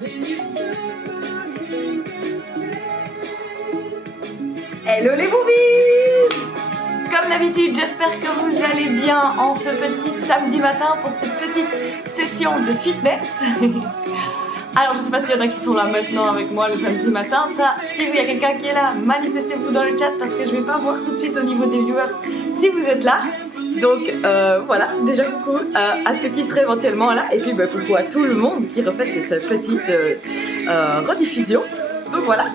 Hello les movies! Comme d'habitude, j'espère que vous allez bien en ce petit samedi matin pour cette petite session de fitness. Alors je sais pas s'il y en a qui sont là maintenant avec moi le samedi matin. Ça, si il y a quelqu'un qui est là, manifestez-vous dans le chat parce que je vais pas voir tout de suite au niveau des viewers si vous êtes là. Donc voilà, déjà coucou à ceux qui seraient éventuellement là et puis coucou à tout le monde qui refait cette petite rediffusion. Donc voilà,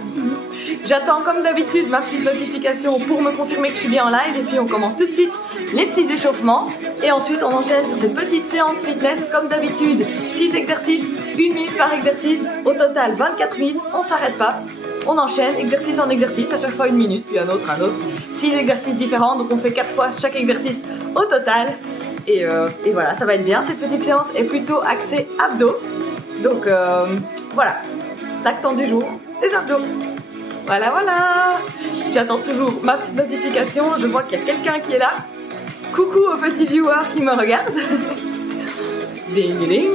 j'attends comme d'habitude ma petite notification pour me confirmer que je suis bien en live et puis on commence tout de suite les petits échauffements et ensuite on enchaîne sur cette petite séance fitness comme d'habitude, 6 exercices, 1 minute par exercice, au total 24 minutes, on s'arrête pas, on enchaîne exercice en exercice, à chaque fois 1 minute, puis un autre, 6 exercices différents, donc on fait 4 fois chaque exercice au total et voilà, ça va être bien, cette petite séance est plutôt axée abdos, donc voilà, l'accent du jour. Les abdos. Voilà, voilà. J'attends toujours ma petite notification. Je vois qu'il y a quelqu'un qui est là. Coucou aux petits viewers qui me regardent. Ding, ding.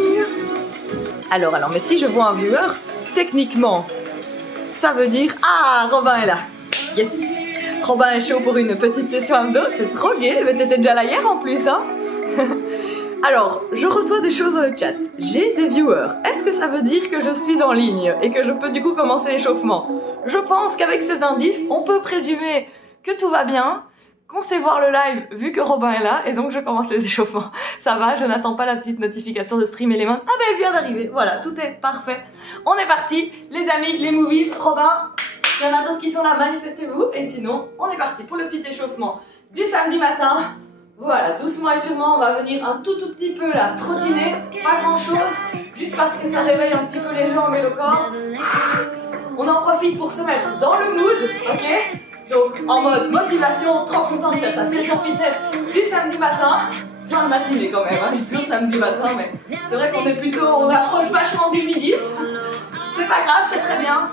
Alors, mais si je vois un viewer, techniquement, ça veut dire... Ah, Robin est là. Yes. Robin est chaud pour une petite session abdos. C'est trop gai. Mais t'étais déjà là hier en plus, hein. Alors, je reçois des choses dans le chat. J'ai des viewers. Est-ce que ça veut dire que je suis en ligne et que je peux du coup commencer l'échauffement? Je pense qu'avec ces indices, on peut présumer que tout va bien, qu'on sait voir le live vu que Robin est là et donc je commence les échauffements. Ça va, je n'attends pas la petite notification de Stream Element. Ah ben elle vient d'arriver, voilà, tout est parfait. On est parti, les amis, les movies. Robin, il y en a d'autres qui sont là, manifestez-vous. Et sinon, on est parti pour le petit échauffement du samedi matin. Voilà, doucement et sûrement, on va venir un tout petit peu là, trottiner, pas grand chose, juste parce que ça réveille un petit peu les jambes et le corps. On en profite pour se mettre dans le mood, ok? Donc en mode motivation, trop content de faire sa session fitness du samedi matin, fin de matinée quand même, hein, je dis toujours samedi matin, mais c'est vrai qu'on est plutôt, on approche vachement du midi. C'est pas grave, c'est très bien.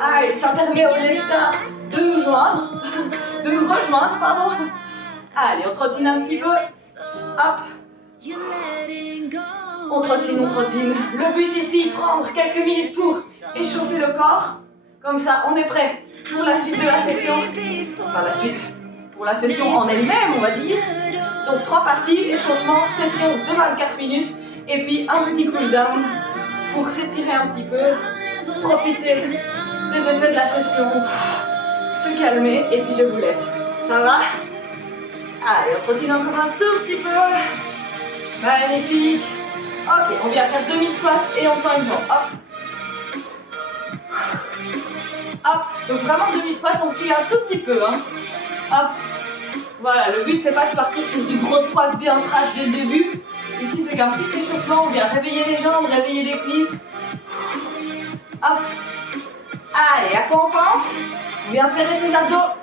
Allez, ça permet aux lestars de nous joindre, de nous rejoindre, pardon. Allez, on trottine un petit peu. Hop. On trottine. Le but ici, prendre quelques minutes pour échauffer le corps. Comme ça, on est prêt pour la suite de la session. Enfin, la suite. Pour la session en elle-même, on va dire. Donc, 3 parties. Échauffement, session de 24 minutes. Et puis, un petit cool down pour s'étirer un petit peu. Profiter des effets de la session. Se calmer. Et puis, je vous laisse. Ça va ? Allez, on trottine encore un tout petit peu. Magnifique. Ok, on vient faire demi-squat et on tend une jambe. Hop. Hop. Donc vraiment demi-squat, on plie un tout petit peu. Hein. Hop. Voilà, le but c'est pas de partir sur du gros squat bien trash dès le début. Ici c'est qu'un petit échauffement, on vient réveiller les jambes, réveiller les cuisses. Hop. Allez, à quoi on pense? On vient serrer ses abdos.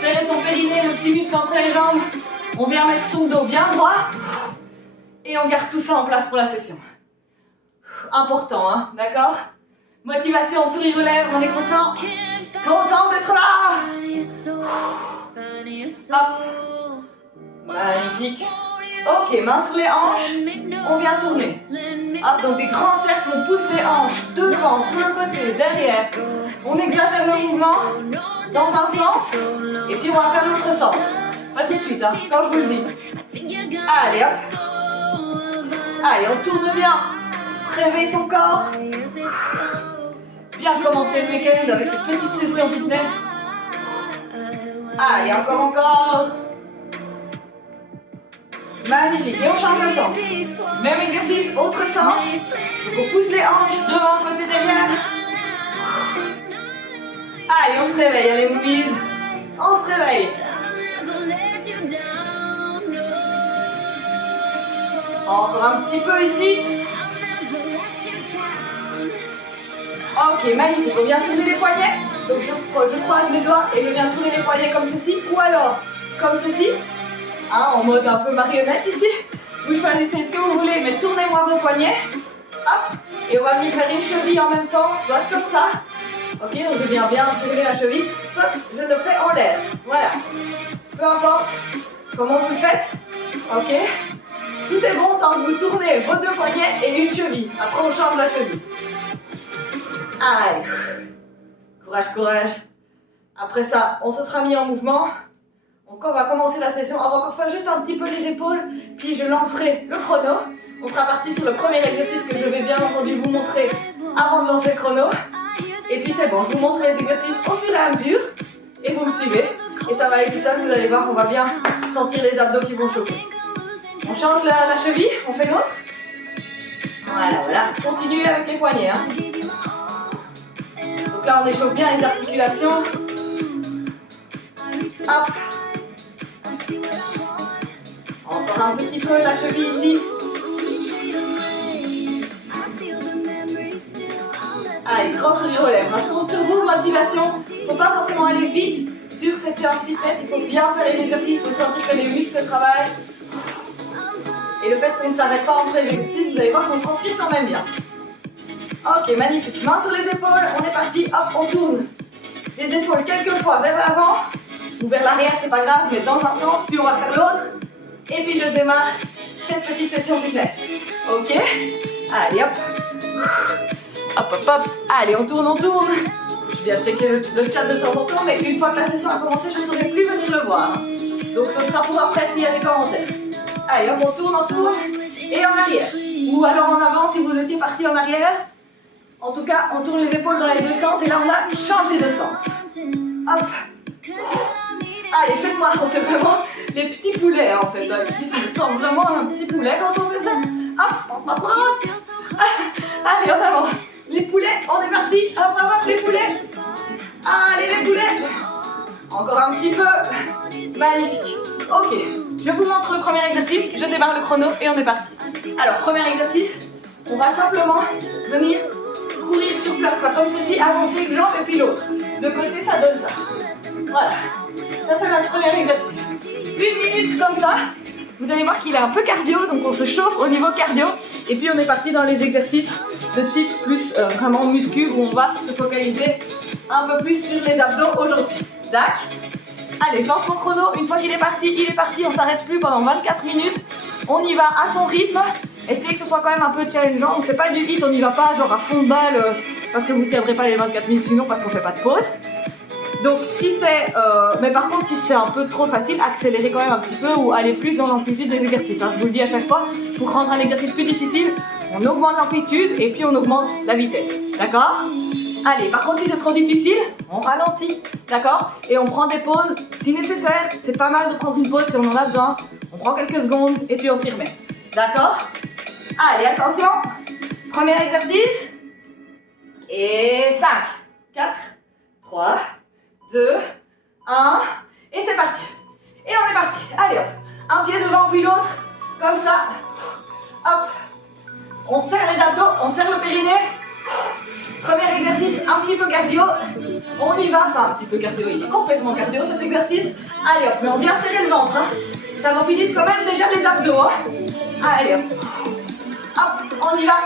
Serrer son périnée, le petit muscle entre les jambes. On vient mettre son dos bien droit. Et on garde tout ça en place pour la session. Important, hein, d'accord? Motivation, sourire aux lèvres, on est content. Content d'être là. Hop. Magnifique. Ok, main sur les hanches. On vient tourner. Hop, donc des grands cercles, on pousse les hanches devant, sur le côté, derrière. On exagère le mouvement dans un sens. Et puis on va faire l'autre sens. Pas tout de suite, hein, quand je vous le dis. Allez, hop. Allez, on tourne bien. Réveille son corps. Bien commencer le week-end avec cette petite session fitness. Allez, encore. Magnifique. Et on change le sens. Même exercice, autre sens. On pousse les hanches devant, côté derrière. Allez, on se réveille, allez, movies. On se réveille. Encore un petit peu ici. Ok, magnifique. On vient tourner les poignets. Donc je croise mes doigts et je viens tourner les poignets comme ceci. Ou alors comme ceci. Hein, en mode un peu marionnette ici. Vous choisissez ce que vous voulez, mais tournez-moi vos poignets. Hop. Et on va venir faire une cheville en même temps, soit comme ça. Ok, donc je viens bien tourner la cheville. Soit je le fais en l'air. Voilà. Peu importe comment vous le faites. Ok. Tout est bon tant que vous tournez vos deux poignets et une cheville. Après, on change la cheville. Allez. Courage, courage. Après ça, on se sera mis en mouvement. Donc on va commencer la session. On va encore faire juste un petit peu les épaules. Puis je lancerai le chrono. On sera parti sur le premier exercice que je vais bien entendu vous montrer avant de lancer le chrono. Et puis c'est bon, je vous montre les exercices au fur et à mesure. Et vous me suivez. Et ça va aller tout seul, vous allez voir, on va bien sentir les abdos qui vont chauffer. On change la cheville, on fait l'autre. Voilà, voilà. Continuez avec les poignets. Hein. Donc là, on échauffe bien les articulations. Hop. Encore un petit peu la cheville ici. Allez, grand sourire aux lèvres. Je compte sur vous, motivation. Il ne faut pas forcément aller vite sur cette séance fitness. Il faut bien faire les exercices. Il faut sentir que les muscles travaillent. Et le fait qu'on ne s'arrête pas entre les exercices, vous allez voir qu'on transpire quand même bien. Ok, magnifique. Main sur les épaules. On est parti. Hop, on tourne les épaules quelques fois vers l'avant ou vers l'arrière, c'est pas grave, mais dans un sens. Puis on va faire l'autre. Et puis je démarre cette petite session fitness. Ok? Allez, hop. Hop, hop, hop. Allez, on tourne, on tourne. Je viens de checker le chat de temps en temps, mais une fois que la session a commencé, je ne saurais plus venir le voir. Donc ce sera pour après s'il y a des commentaires. Allez, hop, on tourne, et en arrière. Ou alors en avant si vous étiez parti en arrière. En tout cas, on tourne les épaules dans les deux sens, et là on a changé de sens. Hop. Allez, faites-moi, on fait vraiment les petits poulets en fait. Ici, ça ressemble vraiment à un petit poulet quand on fait ça. Hop, hop, hop, hop. Allez, en avant. Les poulets, on est parti. Hop, hop, hop, les poulets. Allez, les poulets. Encore un petit peu. Magnifique. Ok, je vous montre le premier exercice. Je démarre le chrono et on est parti. Alors, premier exercice, on va simplement venir courir sur place, pas comme ceci, avancer une jambe et puis l'autre. De côté, ça donne ça. Voilà. Ça, c'est notre premier exercice. 1 minute comme ça. Vous allez voir qu'il est un peu cardio, donc on se chauffe au niveau cardio. Et puis on est parti dans les exercices de type plus vraiment muscu, où on va se focaliser un peu plus sur les abdos aujourd'hui. Tac. Allez, je lance mon chrono. Une fois qu'il est parti, il est parti. On ne s'arrête plus pendant 24 minutes. On y va à son rythme. Essayez que ce soit quand même un peu challengeant. Donc c'est pas du hit, on n'y va pas genre à fond de balle parce que vous ne tiendrez pas les 24 minutes sinon parce qu'on ne fait pas de pause. Donc si c'est, mais par contre si c'est un peu trop facile, accélérez quand même un petit peu ou allez plus dans l'amplitude des exercices. Hein. Je vous le dis à chaque fois, pour rendre un exercice plus difficile, on augmente l'amplitude et puis on augmente la vitesse. D'accord? Allez, par contre si c'est trop difficile, on ralentit. D'accord? Et on prend des pauses si nécessaire. C'est pas mal de prendre une pause si on en a besoin. On prend quelques secondes et puis on s'y remet. D'accord? Allez, attention. Premier exercice. Et 5, 4, 3, 2, 1, et c'est parti. Et on est parti. Allez hop, un pied devant puis l'autre, comme ça. Hop, on serre les abdos, on serre le périnée. Premier exercice, un petit peu cardio. On y va, enfin un petit peu cardio, il est complètement cardio cet exercice. Allez hop, mais on vient serrer le ventre. Hein. Ça mobilise quand même déjà les abdos. Hein. Allez hop, hop, on y va.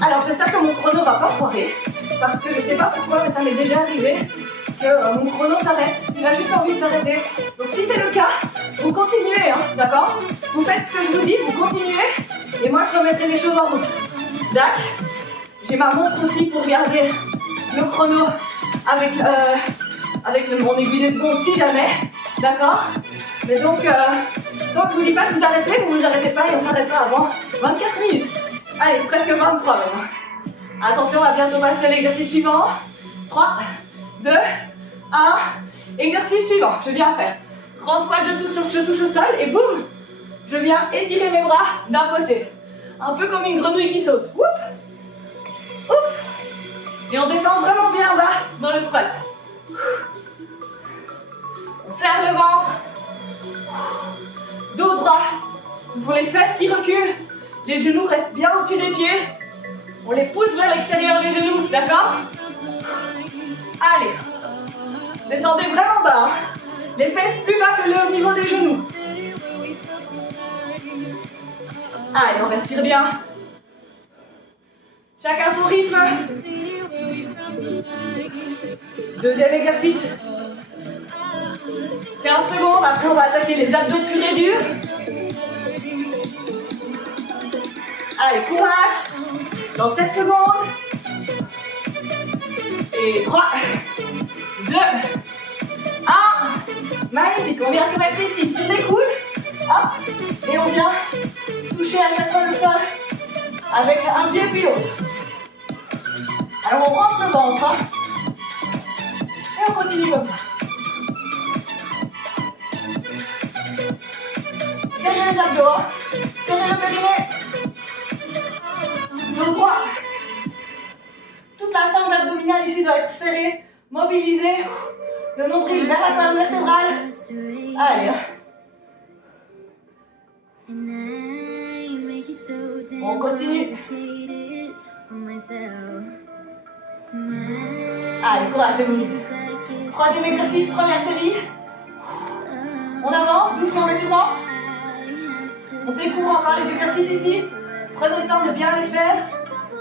Alors j'espère que mon chrono va pas foirer. Parce que je sais pas pourquoi, mais ça m'est déjà arrivé que mon chrono s'arrête. Il a juste envie de s'arrêter. Donc si c'est le cas, vous continuez, hein, d'accord? Vous faites ce que je vous dis, vous continuez. Et moi je remettrai les choses en route. D'accord? J'ai ma montre aussi pour regarder le chrono avec mon aiguille des secondes si jamais. D'accord? Mais donc, tant que je vous dis pas de vous arrêter, vous vous arrêtez pas et on s'arrête pas avant 24 minutes. Allez, presque 23 maintenant. Attention, on va bientôt passer à l'exercice suivant. 3, 2, 1. Exercice suivant, je viens faire. Grand squat, je touche au sol et boum, je viens étirer mes bras d'un côté. Un peu comme une grenouille qui saute. Oup, oup. Et on descend vraiment bien bas dans le squat. On serre le ventre. Dos droit. Ce sont les fesses qui reculent. Les genoux restent bien au-dessus des pieds. On les pousse vers l'extérieur, les genoux, d'accord? Allez. Descendez vraiment bas. Hein. Les fesses plus bas que le niveau des genoux. Allez, on respire bien. Chacun son rythme. Deuxième exercice. 15 secondes, après on va attaquer les abdos purs et durs. Allez, courage. Dans 7 secondes. Et 3, 2, 1. Magnifique. On vient se mettre ici sur les coudes. Hop. Et on vient toucher à chaque fois le sol avec un pied puis l'autre. Alors on rentre le ventre. Hein. Et on continue comme ça. Serrez les abdos. Hein. Serrez le périnée. Dos droit. Toute la sangle abdominale ici doit être serrée, mobilisée. Le nombril vers la colonne vertébrale. Allez. Hein. On continue. Allez, courage, les vomits. Troisième exercice, première série. On avance doucement mais sûrement. On découvre encore les exercices ici. Prenez le temps de bien les faire,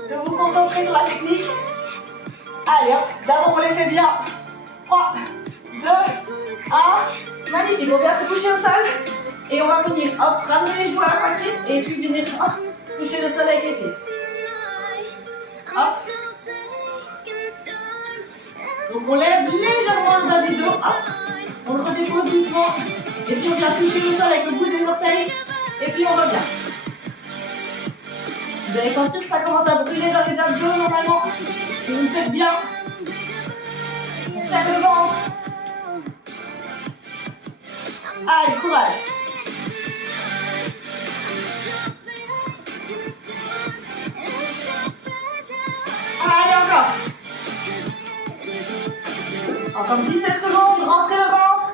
de vous concentrer sur la technique. Allez, hop, d'abord on les fait bien. 3, 2, 1. Magnifique, on vient se coucher au sol. Et on va venir, hop, ramener les genoux à la poitrine. Et puis venir, hop, toucher le sol avec les pieds. Hop. Donc on lève légèrement le bas du dos, hop. On le redépose doucement. Et puis on vient toucher le sol avec le bout des orteils. Et puis on revient. Vous allez sentir que ça commence à brûler dans les abdos normalement. Si vous le faites bien. On serre le ventre. Allez, courage. Allez, encore. Encore 17 secondes, rentrez le ventre.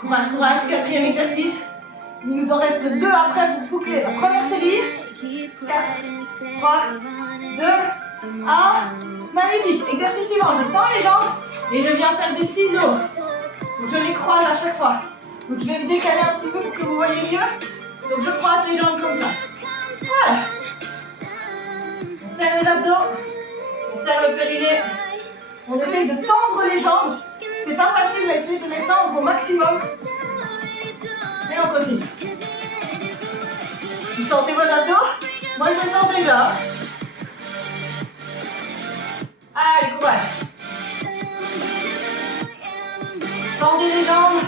Courage, courage, quatrième exercice. Il nous en reste 2 après pour boucler la première série. 4, 3, 2, 1. Magnifique. Exercice suivant, je tends les jambes et je viens faire des ciseaux. Donc je les croise à chaque fois. Donc je vais me décaler un petit peu pour que vous voyez mieux. Donc je croise les jambes comme ça. Voilà. On serre les abdos. On serre le périnée. On essaye de tendre les jambes. C'est pas facile, mais essayez de les tendre au maximum. Et on continue. Vous sentez vos abdos? Moi je les sens déjà. Allez, courage. Tendez les jambes.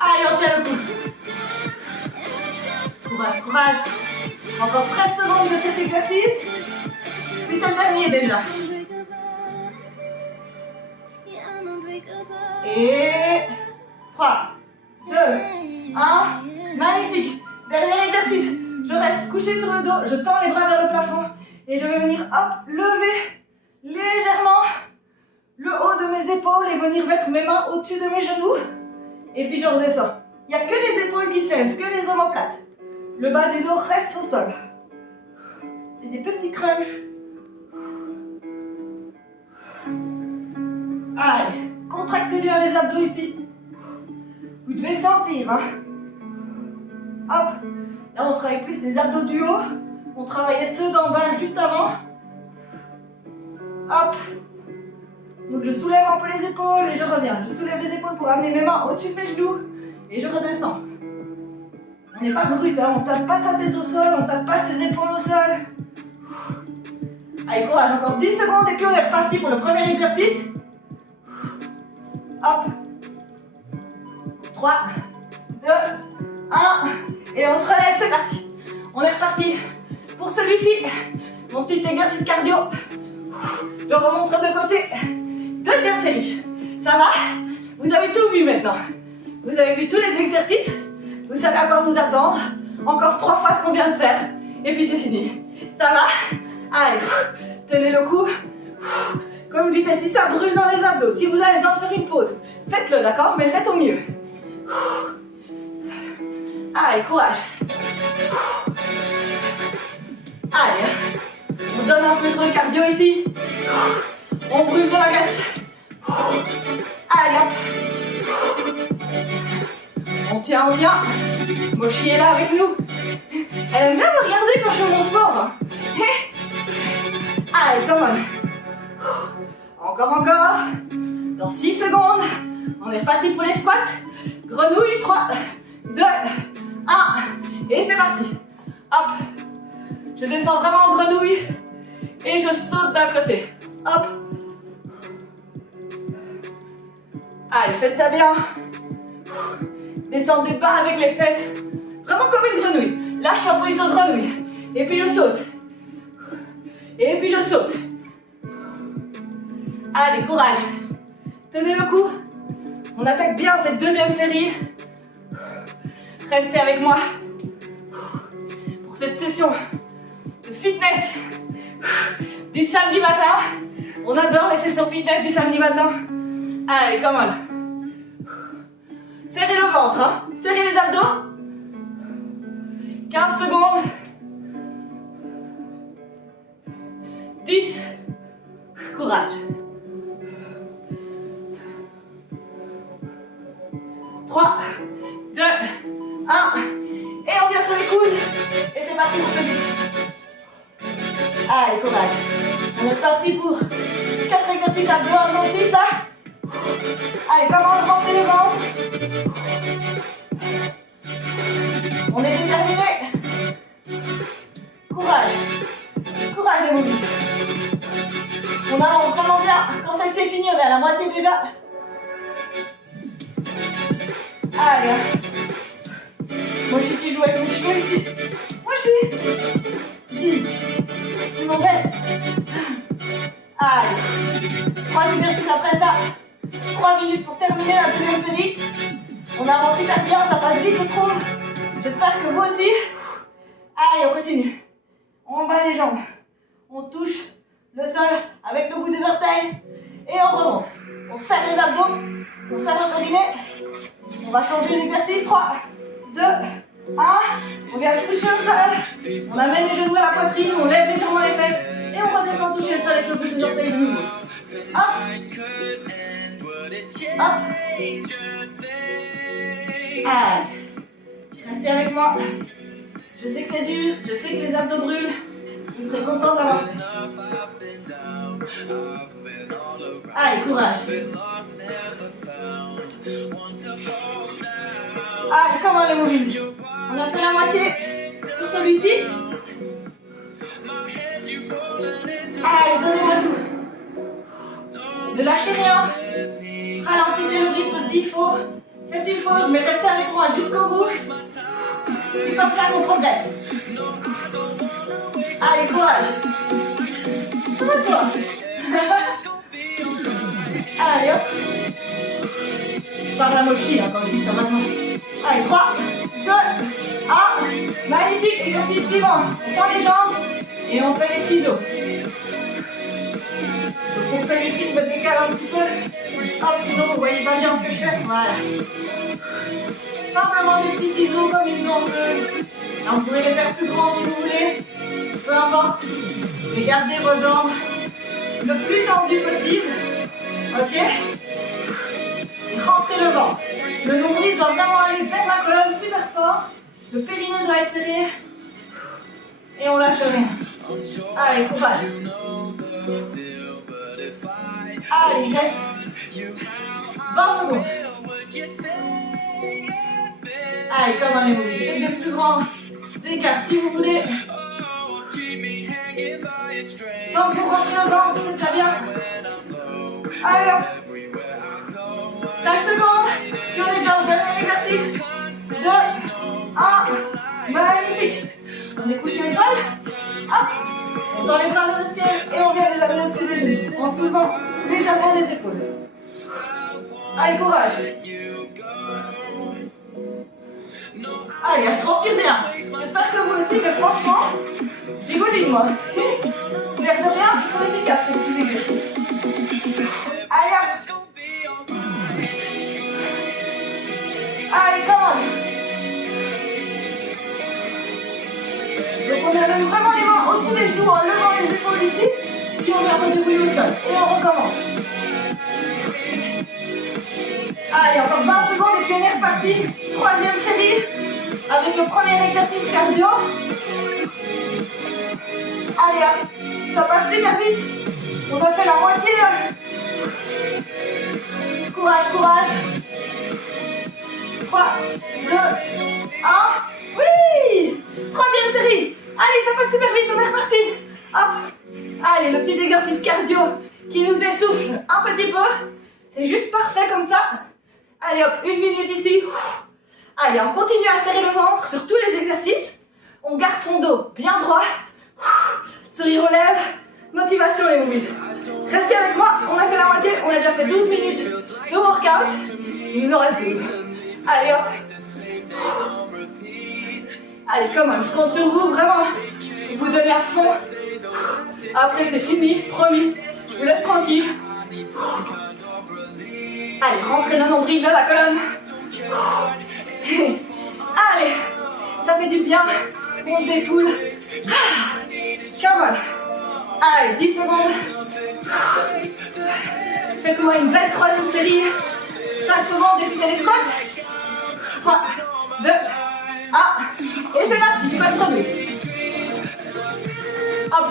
Allez, on tient le coup. Courage, courage. Encore 13 secondes de cet exercice. Puis c'est le dernier déjà. Et 3, 2, 1. Magnifique. Dernier exercice. Je reste couché sur le dos. Je tends les bras vers le plafond. Et je vais venir, hop, lever légèrement le haut de mes épaules et venir mettre mes mains au-dessus de mes genoux. Et puis je redescends. Il n'y a que les épaules qui se lèvent, que les omoplates. Le bas du dos reste au sol. C'est des petits crunchs. Allez, contractez bien les abdos ici. Vous devez le sentir, hein. Hop. Là, on travaille plus les abdos du haut. On travaillait ceux d'en bas juste avant. Hop. Donc je soulève un peu les épaules et je reviens. Je soulève les épaules pour amener mes mains au-dessus de mes genoux. Et je redescends. On n'est pas brut, hein. On ne tape pas sa tête au sol, on ne tape pas ses épaules au sol. Allez, courage, encore 10 secondes et puis on est reparti pour le premier exercice. Hop. 3, 2, 1. Et on se relève, c'est parti. On est reparti pour celui-ci. Mon petit exercice cardio. Je remonte de côté. Deuxième série. Ça va? Vous avez tout vu maintenant. Vous avez vu tous les exercices. Vous savez à quoi vous attendre. Encore 3 fois ce qu'on vient de faire. Et puis c'est fini. Ça va? Allez, tenez le coup. Comme je disais, si ça brûle dans les abdos, si vous avez besoin de faire une pause, faites-le, d'accord? Mais faites au mieux. Allez, courage. Allez, on se donne un peu sur le cardio ici. On brûle de la graisse. Allez, hop. On tient, on tient. Mochi est là avec nous. Elle aime bien me regarder quand je fais mon sport. Allez, come on. Encore, encore. Dans 6 secondes, on est reparti pour les squats. Grenouille, 3, 2, 1. Et c'est parti. Hop. Je descends vraiment en grenouille. Et je saute d'un côté. Hop. Allez, faites ça bien. Descendez pas avec les fesses. Vraiment comme une grenouille. Là, je suis en position de grenouille. Et puis je saute. Et puis je saute. Allez, courage. Tenez le coup. On attaque bien cette deuxième série. Restez avec moi pour cette session de fitness du samedi matin. On adore les sessions fitness du samedi matin. Allez, come on. Serrez le ventre, hein. Serrez les abdos. 15 secondes. 10. Courage. 3, 2, 1. Et on vient sur les coudes. Et c'est parti pour celui-ci. Allez, courage. On est parti pour 4 exercices abdos intensifs là. Allez, comment rentrer le ventre. On est déterminé. Courage. Courage les mobiles. On avance vraiment bien. Quand celle-ci est finie, on est à la moitié déjà. Allez. Moi, je qui joue avec mes cheveux ici. Moi, je suis. Tu m'embêtes. Allez. 3 exercices après ça. 3 minutes pour terminer la deuxième série. On avance hyper bien, ça passe vite, je trouve. J'espère que vous aussi. Allez, on continue. On bat les jambes. On touche le sol avec le bout des orteils. Et on remonte. On serre les abdos. On serre le périnée. On va changer l'exercice. 3, 2, 1. On vient se coucher au sol. On amène les genoux à la poitrine. On lève légèrement les fesses. Et on redescend toucher le sol avec le bout des orteils de nouveau. Hop. Hop. Allez. Restez avec moi. Je sais que c'est dur. Je sais que les abdos brûlent. Vous serez content d'avoir fait. Allez, courage. Allez, comment les movies? On a fait la moitié sur celui-ci. Allez, donnez-moi tout. Ne lâchez rien. Ralentissez le rythme s'il faut. Faites une pause, mais restez avec moi jusqu'au bout. C'est comme ça qu'on progresse. Allez, courage. Comment toi? Allez, hop. Je parle à Mochi quand je dis ça maintenant. Allez, 3, 2, 1. Magnifique, exercice suivant. On tend les jambes et on fait les ciseaux. Donc pour celui-ci, je me décale un petit peu. Hop, sinon vous voyez pas bien ce que je fais. Voilà. Simplement des petits ciseaux comme une danseuse. Là, vous pouvez les faire plus grands si vous voulez. Peu importe. Mais gardez vos jambes le plus tendues possible. Ok? Et rentrez le ventre. Le nombril doit vraiment aller faire la colonne super fort. Le périnée doit être serré. Et on lâche rien. Allez, courage. Allez, il reste 20 secondes. Allez, comme un émoji. Faites des plus grands écarts si vous voulez. Tant que vous rentrez le ventre, c'est déjà bien. Allez, hop. 5 secondes. Puis on est déjà au dernier exercice. 2, 1. Magnifique. On est couché au sol. Hop. On tend les bras dans le ciel et on vient les amener au-dessus des genoux en soulevant légèrement les épaules. Allez, courage. Allez, je transpire bien. J'espère que vous aussi, mais franchement, dégouline moi. L'air de rien, ils sont efficaces ces petits exercices. Allez, hop. Allez, come on. Donc on amène vraiment les mains au-dessus des genoux en levant les épaules ici. Puis on vient redébrouiller au sol. Et on recommence. Allez, encore 20 secondes et puis on est reparti. Troisième série avec le premier exercice cardio. Allez, hop. Ça passe super vite. On a fait la moitié. Courage, courage. 3, 2, 1. Oui! Troisième série. Allez, ça passe super vite, on est reparti. Hop. Allez, le petit exercice cardio qui nous essouffle un petit peu. C'est juste parfait comme ça. Allez hop, 1 minute ici. Allez, on continue à serrer le ventre sur tous les exercices. On garde son dos bien droit. Sourire aux lèvres. Motivation les movies. Restez avec moi, on a fait la moitié. On a déjà fait 12 minutes de workout. Il nous en reste 12. Allez hop. Allez, come on, je compte sur vous vraiment. Vous donnez à fond. Après c'est fini, promis. Je vous laisse tranquille. Allez, rentrez le nombril de la colonne. Allez, ça fait du bien. On se défoule. Come on. Allez, 10 secondes. Faites-moi une belle troisième série. 5 secondes et puis c'est les squats. 3, 2, 1. Et c'est parti, squat grenouille. Hop.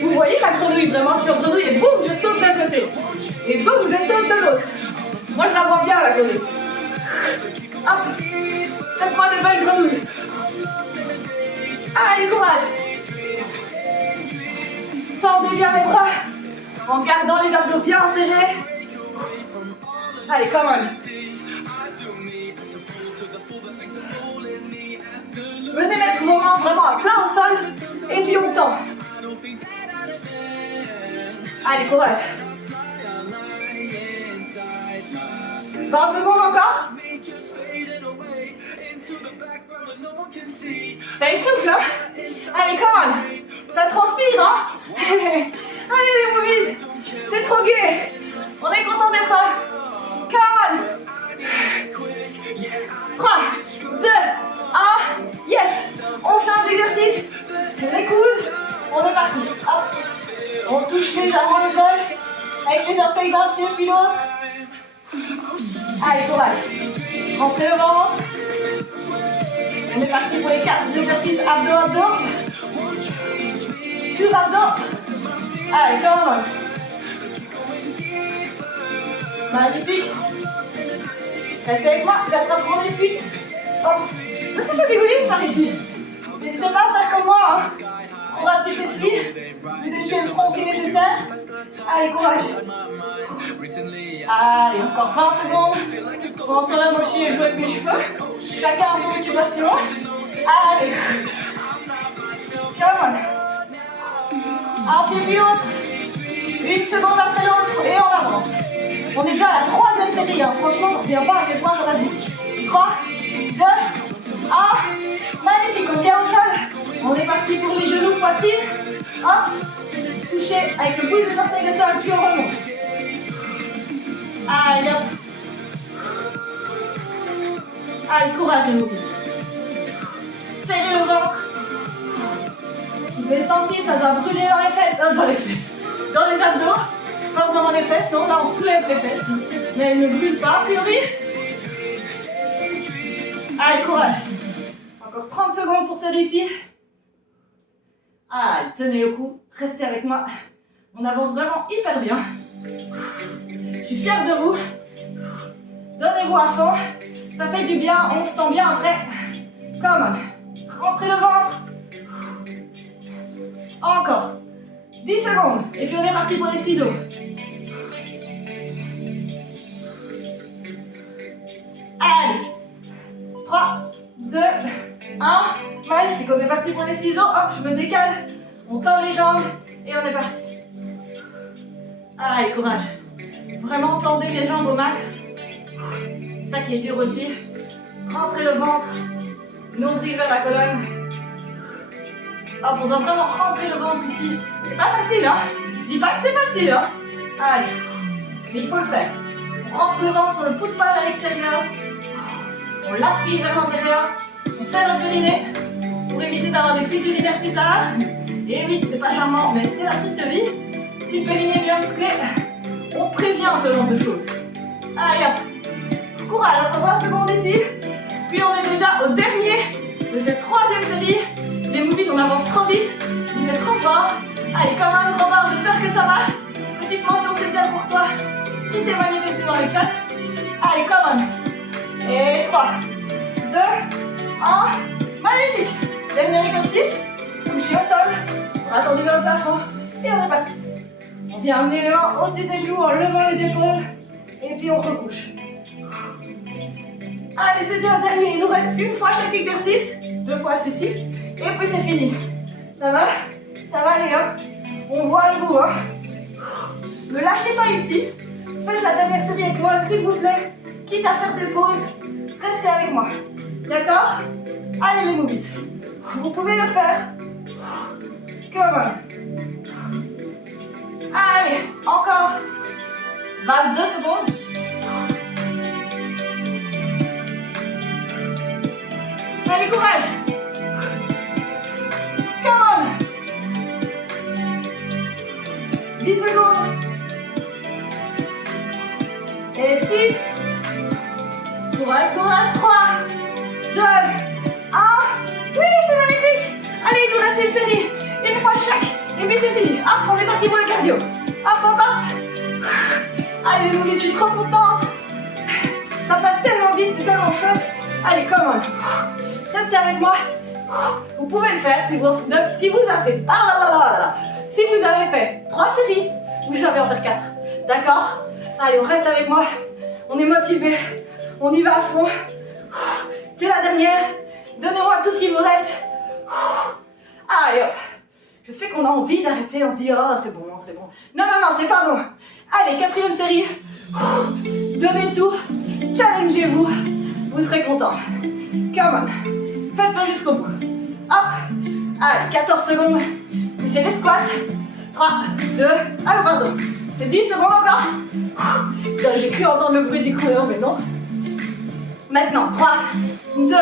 Vous voyez la grenouille, vraiment, je suis en grenouille et boum, je saute d'un côté. Et boum, je saute de l'autre. Moi, je la vois bien, la grenouille. Hop. Faites-moi des belles grenouilles. Allez, courage. Tendez bien les bras en gardant les abdos bien serrés. Allez, come on. Venez mettre vos mains vraiment à plat au sol et puis on tend. Allez, courage. 20 secondes encore. Ça essouffle, hein? Allez, come on. Ça transpire, hein? Allez, les movies. C'est trop gai. On est content d'être là. Come on. 3, 2, 1. Yes. On change d'exercice. Sur les coudes. On est parti. Hop. On touche légèrement le sol. Avec les orteils d'un pied puis l'autre. Allez, courage. Rentrez le ventre. On est parti pour les 4 exercices abdos. Pur abdos. Allez, come on. Magnifique. Restez avec moi, j'attrape mon essuie. Hop. Est-ce que ça dégouline par ici? N'hésitez pas à faire comme moi. Hein. Prendre un petit essuie. Vous essuyez le front si nécessaire. Allez, courage. Allez, encore 20 secondes. Pour s'en amocher et jouer avec mes cheveux. Chacun a son occupation. Allez. Come on. Un pied puis l'autre. 1 seconde après l'autre et on avance. On est déjà à la 3e série. Hein. Franchement, on ne revient pas à quel point ça va vite. 3, 2, 1. Magnifique, on vient au sol. On est parti pour les genoux, poitrine. Hop. Touchez avec le bout des orteils le sol, puis on remonte. Allez, hop. Allez, courage les movies. Serrez le ventre. Vous pouvez sentir, ça doit brûler dans les fesses. Dans les fesses. Dans les abdos. Pas vraiment les fesses, non, là on soulève les fesses. Mais elles ne brûlent pas, a priori. Allez, courage. Encore 30 secondes pour celui-ci. Allez, tenez le coup. Restez avec moi. On avance vraiment hyper bien. Je suis fière de vous. Donnez-vous à fond. Ça fait du bien, on se sent bien après. Comme. Rentrez le ventre. Encore. 10 secondes. Et puis on est parti pour les ciseaux. Allez. 3, 2, 1. Magnifique, on est parti pour les ciseaux. Hop, je me décale. On tend les jambes et on est parti. Allez, courage. Vraiment tendez les jambes au max. Ça qui est dur aussi. Rentrez le ventre. Nombril vers la colonne. Hop, on doit vraiment rentrer le ventre ici. C'est pas facile, hein. Je dis pas que c'est facile, hein. Allez. Mais il faut le faire. On rentre le ventre, on ne le pousse pas vers l'extérieur. On l'aspire vers l'intérieur. On serre le périnée pour éviter d'avoir des fuites urinaires plus tard. Et oui, c'est pas charmant, mais c'est la triste vie. Si le périnée est bien musclé, on prévient ce genre de choses. Allez hop. Courage, encore 20 secondes ici. Puis on est déjà au dernier de cette 3e série. Les movies, on avance trop vite. Vous êtes trop forts. Allez, comme un grand bar, j'espère que ça va. Petite mention spéciale pour toi qui t'es manifesté dans le chat. Allez, come on. Et 3, 2, 1. Magnifique. Dernier exercice. Couché au sol. Bras tendus vers le plafond. Et on est parti. On vient amener les mains au-dessus des genoux en levant les épaules. Et puis on recouche. Allez, c'est déjà le dernier. Il nous reste une fois chaque exercice. 2 fois celui-ci. Et puis c'est fini. Ça va? Ça va les gars? On voit le bout, hein? Ne lâchez pas ici. Faites la dernière série avec moi, s'il vous plaît. Quitte à faire des pauses, restez avec moi. D'accord? Allez les movies. Vous pouvez le faire. Come on. Allez, encore 22 secondes. Allez, courage. Come on. 10 secondes. Et 6. Courage, courage. 3, 2, 1. Oui, c'est magnifique. Allez, il nous reste une série. Une fois chaque. Et puis c'est fini. Hop, on est parti pour le cardio. Hop, hop, hop. Allez, les movies, je suis trop contente. Ça passe tellement vite, c'est tellement chouette. Allez, come on. Restez avec moi. Vous pouvez le faire si vous avez fait. Si vous avez fait 3 séries, vous savez en faire 4. D'accord? Allez, on reste avec moi. On est motivé. On y va à fond. C'est la dernière. Donnez-moi tout ce qu'il vous reste. Allez, hop. Je sais qu'on a envie d'arrêter. On se dit, oh, c'est bon, c'est bon. Non, non, non, c'est pas bon. Allez, 4e série. Donnez tout. Challengez-vous. Vous serez content. Come on. Faites-le jusqu'au bout. Hop. Allez, 14 secondes. C'est les squats. 3, 2, ah pardon. C'est 10 secondes encore. J'ai cru entendre le bruit du chrono, mais non. Maintenant, 3, 2, 1. Et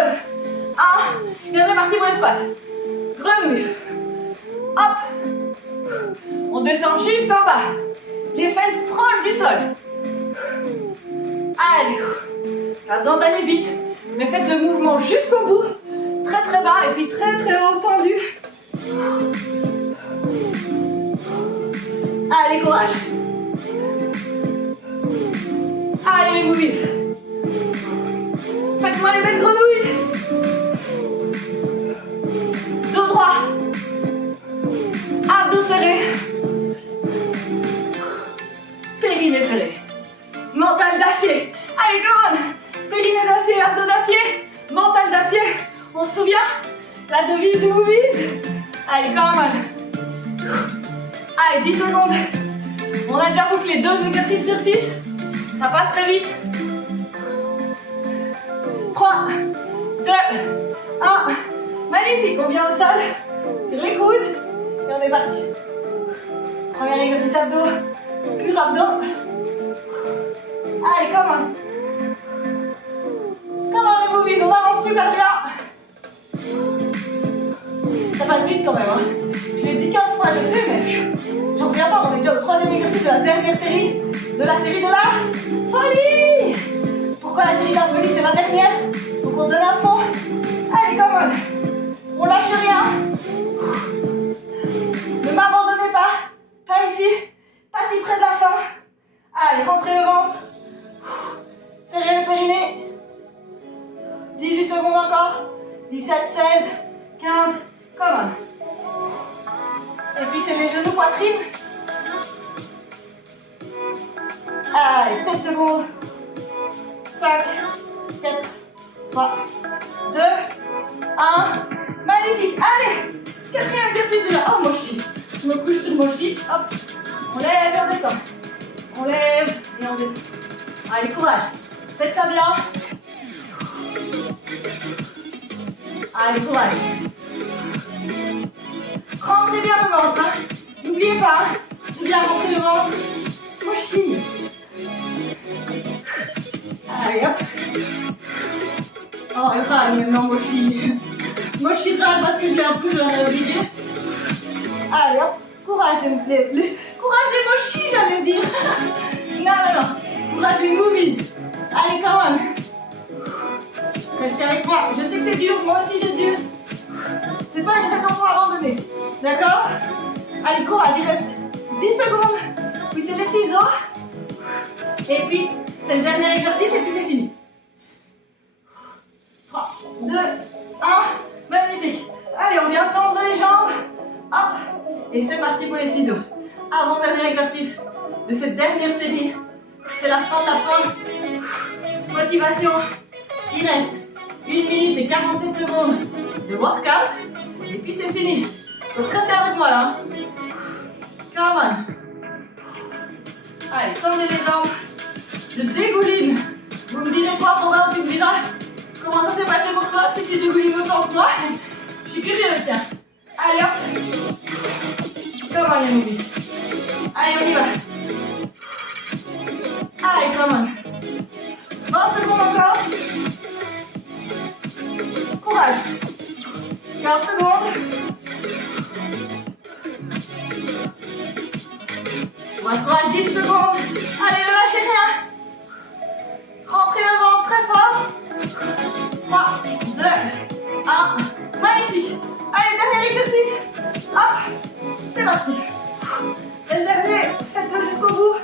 on est parti pour les squats. Grenouille. Hop. On descend jusqu'en bas. Les fesses proches du sol. Allez. Pas besoin d'aller vite, mais faites le mouvement jusqu'au bout. Très très bas et puis très très haut tendu. Allez, courage. Allez les movies. Faites-moi les belles grenouilles. Dos droit. Abdos serrés. Périnée serré. Mental d'acier. Allez, come on. Périnée d'acier, abdos d'acier. Mental d'acier. On se souvient? La devise du movies. Allez, come on. Allez, 10 secondes. On a déjà bouclé 2 exercices sur 6. Ça passe très vite. 3, 2, 1. Magnifique, on vient au sol, sur les coudes, et on est parti. Premier exercice abdos, pur abdos. Allez, come on. Come on les movies, on avance super bien. Ça passe vite quand même, hein. Je l'ai dit 15 fois, je sais, mais j'en reviens pas. On est déjà au 3e exercice de la dernière série, de la série de la folie. Pourquoi la série de la folie, c'est la dernière? Donc on se donne à fond. Allez, come on. On lâche rien. Ne m'abandonnez pas. Pas ici. Pas si près de la fin. Allez, rentrez le ventre. Serrez le périnée. 18 secondes encore. 17, 16, 15. Come on. Et puis c'est les genoux, poitrine. Allez, 7 secondes. 5, 4, 3, 2, 1. Magnifique. Allez, 4e exercice déjà. Oh, mochi. Je me couche sur mochi. Hop. On lève et on descend. On lève et on descend. Allez, courage. Faites ça bien. Allez, courage. Rentrez bien le ventre. Hein. N'oubliez pas. C'est bien rentrer le ventre. Mochi. Allez, hop. Oh, elle râle maintenant, Mochi. Mochi râle parce que j'ai un peu de la briller. Allez, hop. Courage, courage les Mochi, j'allais dire. Non, non, non. Courage les movies. Allez, come on. Restez avec moi. Je sais que c'est dur, moi aussi j'ai dur. C'est pas une raison pour abandonner. D'accord? Allez, courage, il reste 10 secondes. Puis c'est les ciseaux. Et puis, c'est le dernier exercice et puis c'est fini. 3, 2, 1. Magnifique. Allez, on vient tendre les jambes. Hop. Et c'est parti pour les ciseaux. Avant-dernier exercice de cette dernière série. C'est la fin de la fin. Motivation. Il reste 1 minute et 47 secondes de workout. Et puis c'est fini. Donc restez avec moi là. Come on. Allez, tendez les jambes. Je dégouline. Vous me direz quoi, Robin? Tu me diras comment ça s'est passé pour toi si tu dégoulines autant que moi. Je suis curieuse, tiens. Allez hop. Come on, Yanoubi. Allez, on y va. Allez, come on. 20 secondes encore. Courage. 15 secondes. Moi, je crois à 10 secondes. Allez, ne lâchez rien. Rentrez le ventre très fort. 3, 2, 1. Magnifique. Allez, dernier exercice. Hop. C'est parti. Et le dernier, faites-le jusqu'au bout.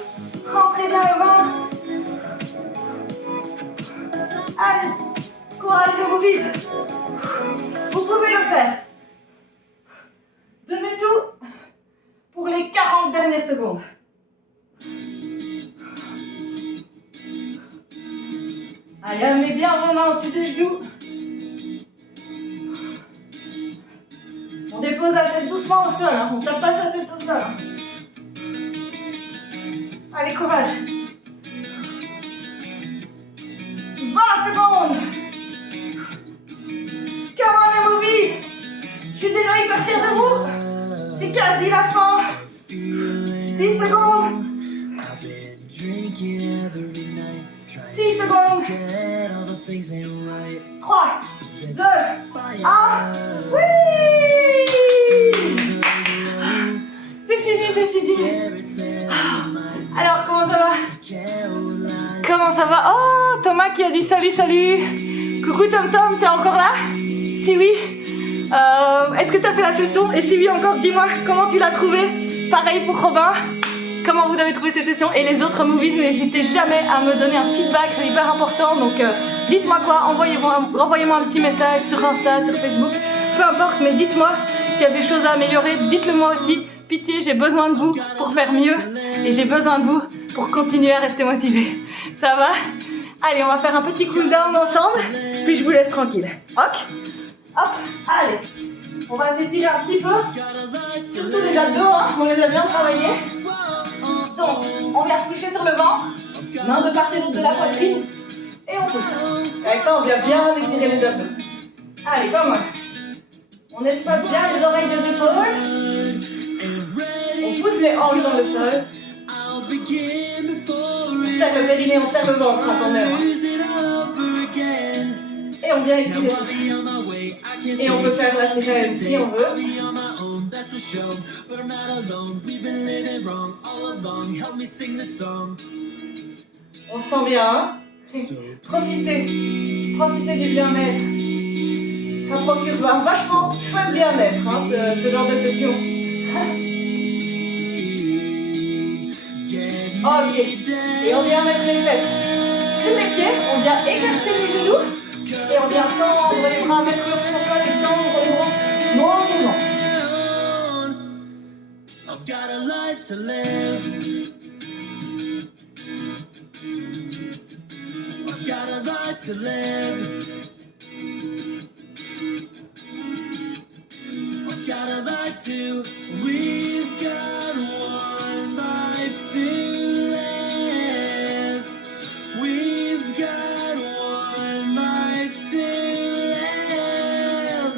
Rentrez bien le ventre. Allez. Courage, je vous vise. Vous pouvez le faire. Donnez tout pour les 40 dernières secondes. Allez, amenez bien vos mains au-dessus des genoux. On dépose la tête doucement au sol, hein. On ne tape pas sa tête au sol. Hein. Allez, courage. 20 secondes. Come on, Moby. Je suis déjà hyper fière de vous. C'est quasi la fin. 10 secondes. 6 secondes. 3, 2, 1. Oui! C'est fini, c'est fini. Alors, comment ça va? Comment ça va? Oh, Thomas qui a dit salut, salut. Coucou Tom Tom, t'es encore là? Si oui. Est-ce que t'as fait la session? Et si oui encore, dis-moi comment tu l'as trouvé. Pareil pour Robin. Comment vous avez trouvé cette session? Et les autres movies, n'hésitez jamais à me donner un feedback, c'est hyper important. Donc dites-moi quoi, envoyez-moi un petit message sur Insta, sur Facebook, peu importe, mais dites-moi s'il y a des choses à améliorer, dites-le moi aussi. Pitié, j'ai besoin de vous pour faire mieux et j'ai besoin de vous pour continuer à rester motivé. Ça va? Allez, on va faire un petit cool down ensemble, puis je vous laisse tranquille. Ok? Hop, allez. On va s'étirer un petit peu, surtout les abdos, hein, on les a bien travaillés. Donc, on vient se coucher sur le ventre, main de part et d'autre de la poitrine, et on pousse. Avec ça, on vient bien étirer les abdos. Allez, comme moi. On espace bien les oreilles des épaules. On pousse les hanches dans le sol. On serre le périnée, on serre le ventre hein, quand même. Et on vient étirer ça. Et on peut faire la sirène si on veut. On se sent bien, hein? Profitez du bien-être. Ça procure un vachement chouette bien-être, hein, ce genre de session. Ok, et on vient mettre les fesses sur les pieds, on vient écarter les genoux et on vient tendre les bras, mettre le front au sol et tendre les bras longuement. I've got a life to live. I've got a life to live. I've got a life to. We've got one life to live. We've got one life to live.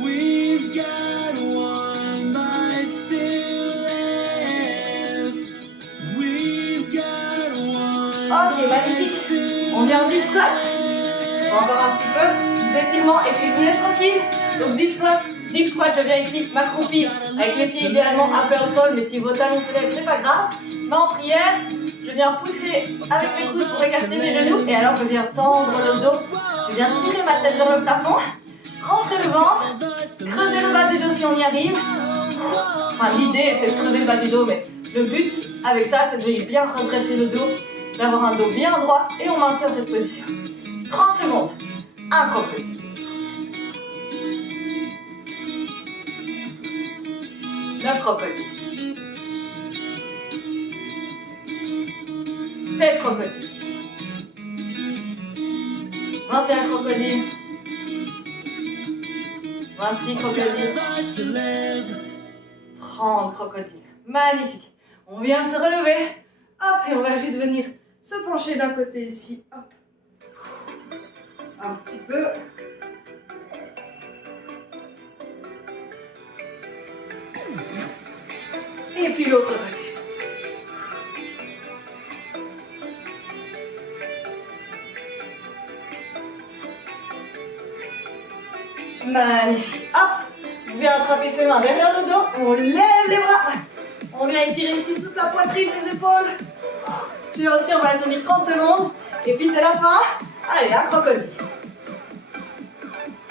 We've got one life to live. We've got one. Ok, magnifique. On vient en deep squat. Encore un petit peu d'étirement et puis je vous laisse tranquille. Donc deep squat, je viens ici m'accroupir avec les pieds idéalement à plat au sol, mais si vos talons se lèvent, c'est pas grave. Main en prière, je viens pousser avec mes coudes pour écarter mes genoux et alors je viens tendre le dos. Je viens tirer ma tête vers le plafond, rentrer le ventre, creuser le bas du dos si on y arrive. Enfin, l'idée c'est de creuser le bas du dos, mais Le but avec ça, c'est de bien redresser le dos, d'avoir un dos bien droit et on maintient cette position. 30 secondes. Un crocodile. 9 crocodiles. 7 crocodiles. 21 crocodiles. 26 crocodiles. 30 crocodiles. Magnifique. On vient se relever. Hop, et on va juste venir se pencher d'un côté ici. Hop. Un petit peu. Et puis l'autre côté. Magnifique. Hop. Vous pouvez attraper ses mains derrière le dos. On lève les bras. On vient étirer ici toute la poitrine, les épaules. Celui-là aussi, on va le tenir 30 secondes. Et puis c'est la fin. Allez, un crocodile.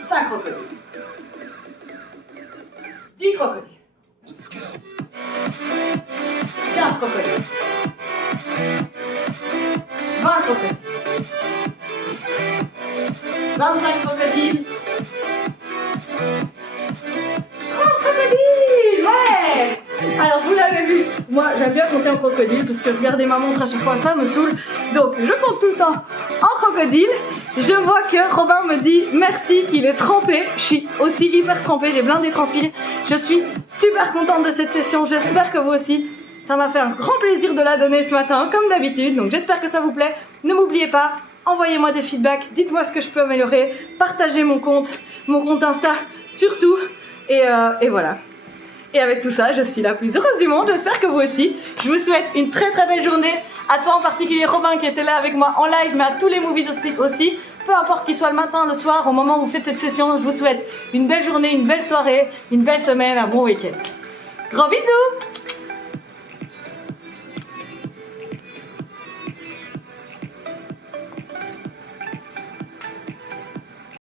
5 crocodiles. 10 crocodiles. 15 crocodiles. 20 crocodiles. 25 crocodiles. 30 crocodiles. Ouais. Alors vous l'avez vu, moi j'aime bien compter en crocodile parce que regarder ma montre à chaque fois ça me saoule. Donc je compte tout le temps en crocodile. Je vois que Robin me dit merci qu'il est trempé. Je suis aussi hyper trempée, j'ai blindé transpiré. Je suis super contente de cette session, j'espère que vous aussi. Ça m'a fait un grand plaisir de la donner ce matin comme d'habitude. Donc j'espère que ça vous plaît. Ne m'oubliez pas, envoyez-moi des feedbacks, dites-moi ce que je peux améliorer. Partagez mon compte Insta surtout. Et voilà. Et avec tout ça, je suis la plus heureuse du monde, j'espère que vous aussi. Je vous souhaite une très très belle journée. À toi en particulier Robin qui était là avec moi en live, mais à tous les movies aussi. Peu importe qu'il soit le matin, le soir, au moment où vous faites cette session, je vous souhaite une belle journée, une belle soirée, une belle semaine, un bon week-end. Gros bisous!